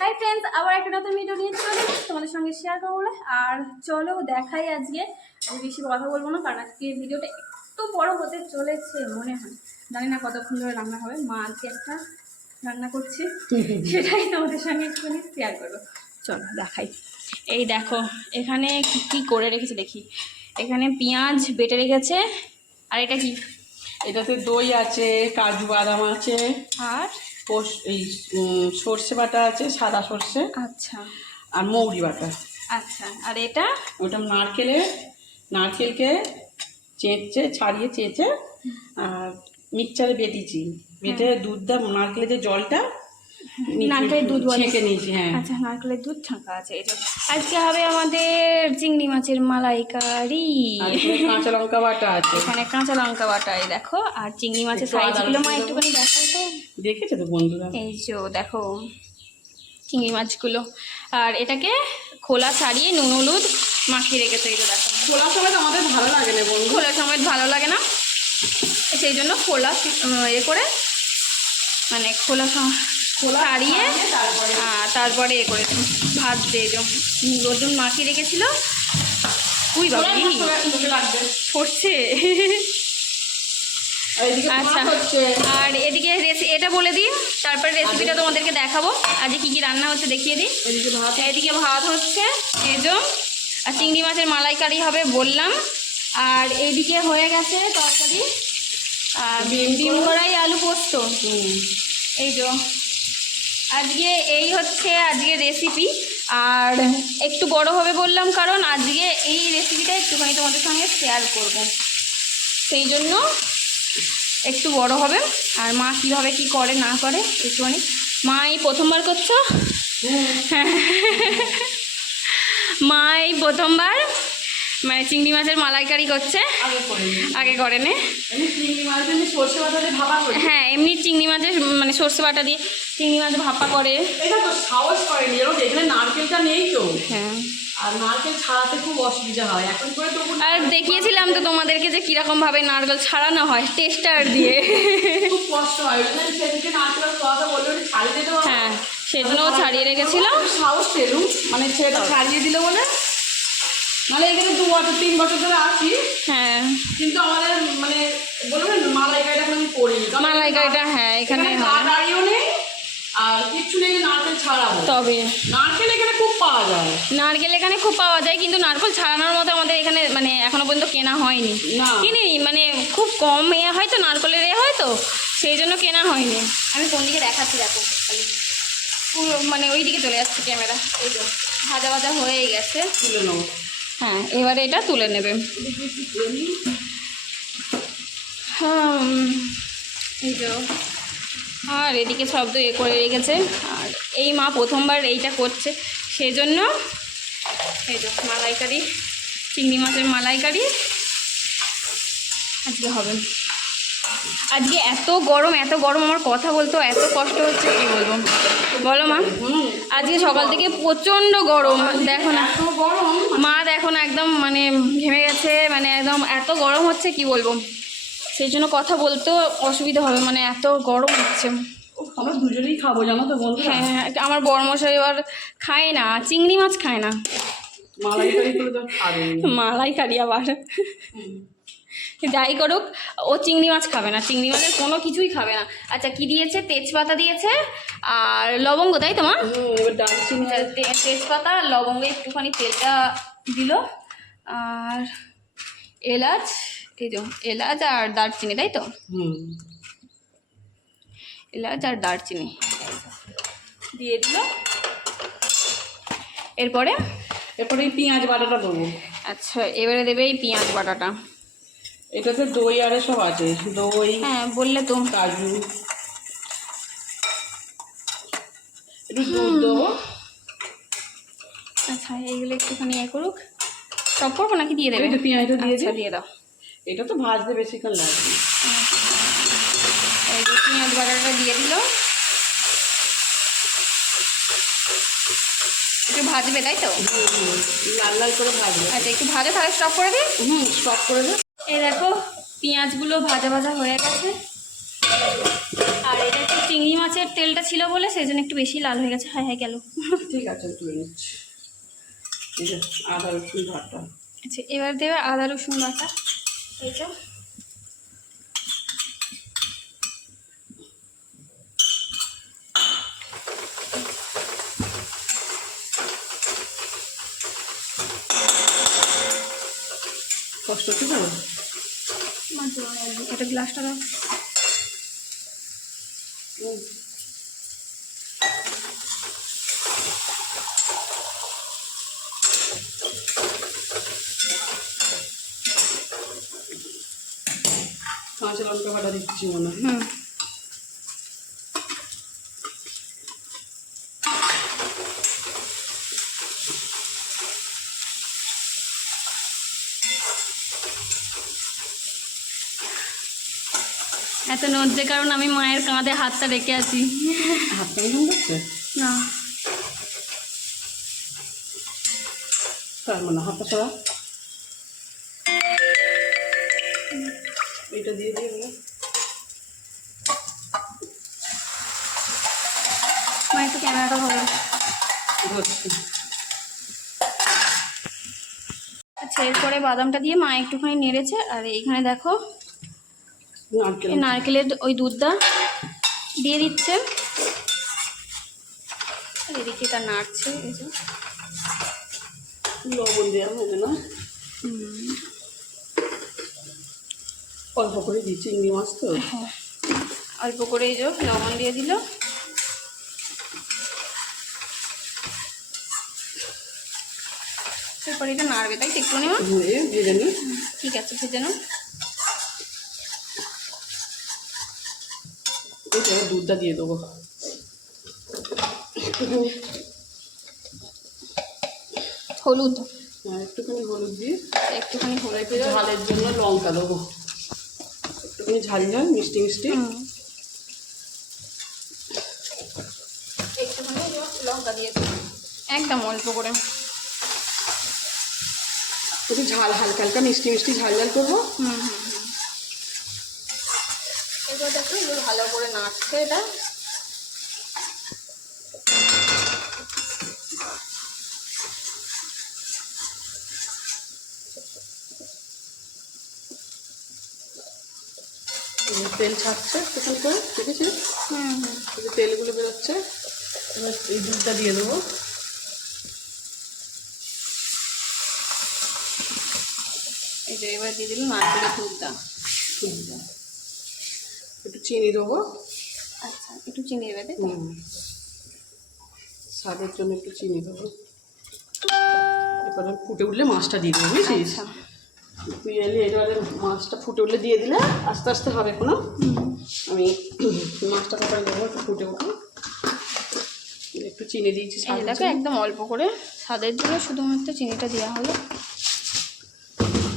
Hi friends, আবার একটা নতুন ভিডিও নিয়ে চলে এসেছি তোমাদের সঙ্গে শেয়ার করবো বলে। আর চলো দেখাই আজকে। আমি বেশি কথা বলবো না, কারণ আজকে ভিডিওটা একটু বড় হতে চলেছে মনে হয়। জানি না কতক্ষণ ধরে রান্না হবে। মা আজকে একটা রান্না করছে, সেটাই তোমাদের সঙ্গে একটুখানি শেয়ার করবো। চলো দেখাই। এই দেখো এখানে কি করে রেখেছে দেখি। এখানে পেঁয়াজ বেটে রেখেছে। আর এটা কি? এটাতে দই আছে, কাজু বাদাম আছে, আর এই সর্ষে বাটা আছে, সাদা সর্ষে, আচ্ছা আর মৌরি বাটা। আচ্ছা, আর এটা ওটা নারকেলকে ছাড়িয়ে চেঁচে আর মিক্সচারে বেটেছি। বেটে দুধ দা নারকেলের যে জলটা নারকেলের দুধ ছেঁকে নিয়েছি। হ্যাঁ, আচ্ছা, নারকেলের দুধ ছাঁকা আছে। এই যে আজকে হবে আমাদের চিংড়ি মাছের মালাইকারি। কাঁচা লঙ্কা বাটা আছে, এখানে কাঁচা লঙ্কা বাটা। এই দেখো, আর চিংড়ি মাছের সাইজগুলো মা একটুখানি দেখাও তো। দেখেছো তো বন্ধুরা? এই যে দেখো চিংড়ি মাছগুলো। আর এটাকে খোলা ছাড়িয়ে নুন হলুদ মাখিয়ে রেখেছে। এই যে দেখো, খোলা সময় আমাদের ভালো লাগে না বন্ধু, খোলা সময় ভালো লাগে না, সেই জন্য খোলা করে মানে খোলা ছাড়িয়ে তারপরে করেছি ভাজতে। রোদুন মাখিয়ে রেখেছিল। উই বাবা পড়ছে। আচ্ছা, আর এদিকে এটা বলে দিই, তারপরে রেসিপিটা তোমাদেরকে দেখাবো। আজকে কী কী রান্না হচ্ছে দেখিয়ে দিই। এদিকে ভাত হচ্ছে এজো, আর চিংড়ি মাছের মালাইকারি হবে বললাম। আর এইদিকে হয়ে গেছে তরকারি, আর ডিম কড়াই আলু পোস্ত। এই যে আজকে এই হচ্ছে আজকে রেসিপি। আর একটু বড় হবে বললাম, কারণ আজকে এই রেসিপিটা একটুখানি তোমাদের সঙ্গে শেয়ার করব, সেই জন্য একটু বড় হবে। আর মা কীভাবে কি করে না করে একটুখানি। মা এই প্রথমবার করছো? মা এই প্রথমবার মানে চিংড়ি মাছের মালাইকারি করছে, আগে করে নে। হ্যাঁ, এমনি চিংড়ি মাছের মানে সর্ষে বাটা দিয়ে চিংড়ি মাছ ভাপা করে। এটা তো সাহস করেনি, এখানে নারকেলটা নেই তো। হ্যাঁ, আর নারকেল ছাড়াতে খুব অসুবিধা হয় এখন করে তো। আর দেখিয়েছিলাম তো তোমাদেরকে যে কিরকম ভাবে নারকেল ছাড়ানো হয় টেস্টার দিয়ে। খুব কষ্ট হয়, সেদিকে নারকেল কথা বললো ছাড়িয়ে দিতে। হ্ছিল, সেজন্যও ছাড়িয়ে রেখেছিল। সাহস পেলুম মানে সেটা ছাড়িয়ে দিল বলে। মানে এখানে 2 বছর 3 বছর ধরে আসি। হ্যাঁ, কিন্তু আমাদের মানে বলবেন মালাইকারিটা আমি করি মালাইকারিটা। হ্যাঁ, এখানে দাঁড়িয়েও নেই আর কিচ্ছু নেই, নারকেল ছাড়াবো। তবে নারকেল এখানে খুব পাওয়া যায়, নারকেল এখানে খুব পাওয়া যায়, কিন্তু নারকেল ছাড়ানোর মতো আমাদের এখানে মানে এখনো পর্যন্ত কেনা হয়নি। কিনিনি, মানে খুব কম হয় তো নারকেলের হয় তো, সেই জন্য কেনা হয়নি। আমি কোন দিকে দেখাচ্ছি দেখো, খালি পুরো মানে ওই দিকে চলে যাচ্ছে ক্যামেরা। এই তো ভাজা ভাজা হয়ে গেছে, তুলে নেবো। হ্যাঁ, এবারে এটা তুলে নেবে। হ্যাঁ, এই তো। আর এদিকে সব তো করে রেখেছে। আর এই মা প্রথমবার এইটা করছে, সেজন্য এই তো মালাইকারি, চিংড়ি মাছের মালাইকারি আজকে হবে। আজকে এত গরম আমার কথা বলতেও এত কষ্ট হচ্ছে, কি বলবো বলো মা। আজকে সকাল থেকে প্রচণ্ড গরম, দেখো না মা, দেখো না একদম মানে ঘেমে গেছে, মানে একদম এত গরম হচ্ছে কি বলবো। সেই জন্য কথা বলতেও অসুবিধা হবে, মানে এত গরম হচ্ছে। আমরা দুজনেই খাবো জানো তো বন্ধু। হ্যাঁ, আমার বড়মশাই এবার খায় না, চিংড়ি মাছ খায় না। মালাইকারি আবার যাই করুক, ও চিংড়ি মাছ খাবে না, চিংড়ি মাছের কোনো কিছুই খাবে না। আচ্ছা, কি দিয়েছে? তেজপাতা দিয়েছে আর লবঙ্গ, তাই তো মা? তেজপাতা আর লবঙ্গ, একটুখানি তেলটা দিল, আর এলাচ, এই যে এলাচ আর দারচিনি, তাই তো? এলাচ আর দারচিনি দিয়ে দিল। এরপরে এই পেঁয়াজ বাটাটা দেবো। আচ্ছা, এবারে দেবে এই পেঁয়াজ বাটাটা। এটাতে দই আর সব আছে, দই, হ্যাঁ বললে তো, কাজু, একটু দুধ দেবো। আচ্ছা, এইগুলো একটুখানি করুক। সব করবো নাকি দিয়ে দেবে? পেঁয়াজটা দিয়ে দাও। এটা তো ভাজতে বেশিক্ষণ লাগবে। এই যে পেঁয়াজ বাটাটা দিয়ে দিল, একটু ভাজবে তাই তো? লাল লাল করে ভাজবে। আচ্ছা, একটু ভাজে, তাহলে স্টপ করে দিই। স্টপ করে দে। এই দেখো পেঁয়াজগুলো ভাজা ভাজা হয়ে গেছে। আর এটা হচ্ছে চিংড়ি মাছের তেলটা ছিল বলে সেই জন্য একটু বেশি লাল হয়ে গেছে। হ্যাঁ গেল। ঠিক আছে, তুলে নিচ্ছি। এই যে আদা রসুন বাটা। আচ্ছা, এবার দেবে আদা রসুন বাটা। এই যে কষ্ট হচ্ছে তো? এটা গ্লাসটা দাও। কাঁচা লঙ্কা বাটা দিচ্ছি মনে হয়। হুম, এত নড়ছে কারণ আমি মায়ের কাঁধে হাতটা রেখে আছি। হাতটা কেমন করছে? না, তার মানে হাতটা সরা। এটা দিয়ে দিয়ে বলে মা একটু ক্যামেরাটা ভালো। ধরছি। আচ্ছা, এরপরে বাদামটা দিয়ে মা একটুখানি নেড়েছে। আর এইখানে দেখো নারকেল এই নারকেলের ওই দুধটা দিয়ে দিচ্ছে। আর এদিকে এটা নাড়ছে। এই যে লবণ দেওয়া হয়েছে না? অল্প করে দিই, চিংড়ি মাছ তো। হ্যাঁ, অল্প করে এই যে লবণ দিয়ে দিল। এরপরে এটা নাড়বে, তাই তো? একটু নেওয়া। ভেজে নিই। ঠিক আছে, ভেজে নাও। এটা দুধটা দিয়ে দেবো। হলুদ, হ্যাঁ, একটুখানি হলুদ দিয়ে। একটুখানি হলুদ একটু ঝালের জন্য লঙ্কা দেবো, একটুখানি ঝাল ঝাল মিষ্টি মিষ্টি। একটুখানি লঙ্কা দিয়ে দিই, একদম অল্প করে। একটু ঝাল হালকা হালকা মিষ্টি মিষ্টি ঝাল ঝাল করবো। এবার দেখো এগুলো ভালো করে নাড়ছে এটা। তেল ছাড়ছে একটুখানি করে, ঠিক আছে? এই যে তেলগুলো বেরোচ্ছে, এবার এই দুধটা দিয়ে দেবো। এই যে এবার দিয়ে দিলাম নারকেলের দুধটা। একটু চিনি দেবো। আচ্ছা, একটু চিনি দেবে, তাই তো? স্বাদের জন্য একটু চিনি দেবো। এবারে ফুটে উঠলে মাছটা দিয়ে দেবো, বুঝেছিস? আচ্ছা, তুই এলে এবারে মাছটা ফুটে উঠলে দিয়ে দিলে আস্তে আস্তে হবে। কোনো আমি মাছটা তারপরে দেবো, একটু ফুটে উঠে একটু চিনি দিয়েছি। এই দেখো একদম অল্প করে স্বাদের জন্য শুধুমাত্র চিনিটা দেওয়া হলো।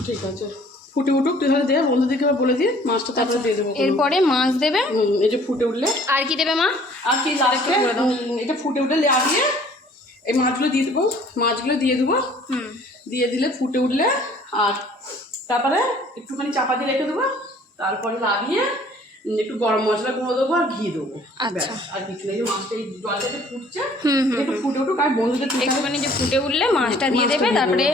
ঠিক আছে, ফুটে উঠুক, তুই তাহলে দে, বন্ধুদেরকে এবার বলে দিয়ে মাছটা তারপরে দিয়ে দেবো। এরপরে মাছ দেবে। এই যে ফুটে উঠলে আর কি দেবে মা? আর কি লাস্টে এটা ফুটে উঠলে লাগিয়ে এই মাছগুলো দিয়ে দেবো। মাছগুলো দিয়ে দেবো, দিয়ে দিলে ফুটে উঠলে আর তারপরে একটুখানি চাপা দিয়ে রেখে দেবো। তারপরে লাগিয়ে একটু গরম মশলা গুঁড়ো দেবো আর ঘি দেবো। আচ্ছা, আর কিছু নেই। মাছটা এই জলটাতে ফুটছে, একটু ফুটে উঠুক। আর বন্ধুদের একটুখানি যে ফুটে উঠলে মাছটা দিয়ে দেবে। তারপরে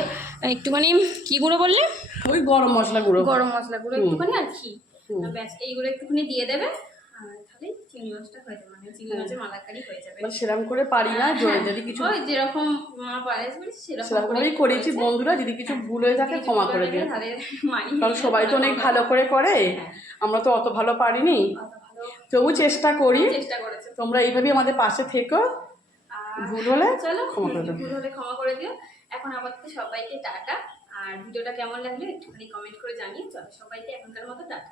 একটুখানি কি গুঁড়ো বললে? ওই গরম মশলা গুঁড়ো, গরম মশলা গুঁড়ো একটুখানি আর ঘি, ব্যাস এইগুলো একটুখানি দিয়ে দেবে। আর তাহলে চিংড়ি মাছটা হয়ে যাবে, মানে চিংড়ি মাছের মালাইকারি হয়ে যাবে। মানে সেরকম করে পারি না, যদি কিছু ওই যেরকম মা পারে সেরকম করেই করেছি। বন্ধুরা যদি কিছু ভুল হয়ে থাকে ক্ষমা করে দিও, তাহলে কারণ সবাই তো অনেক ভালো করে করে, আমরা তো অত ভালো পারিনি, তবু চেষ্টা করি। চেষ্টা করেছে। তোমরা এইভাবেই আমাদের পাশে থেকো। ভুল হলে চলো, ক্ষমা করে দিও। ভুল হলে ক্ষমা করে দিও। এখন আপাতত সবাইকে টাটা। আর ভিডিওটা কেমন লাগলো একটুখানি কমেন্ট করে জানিয়ে চলো সবাইকে এখনকার মতো টাটা।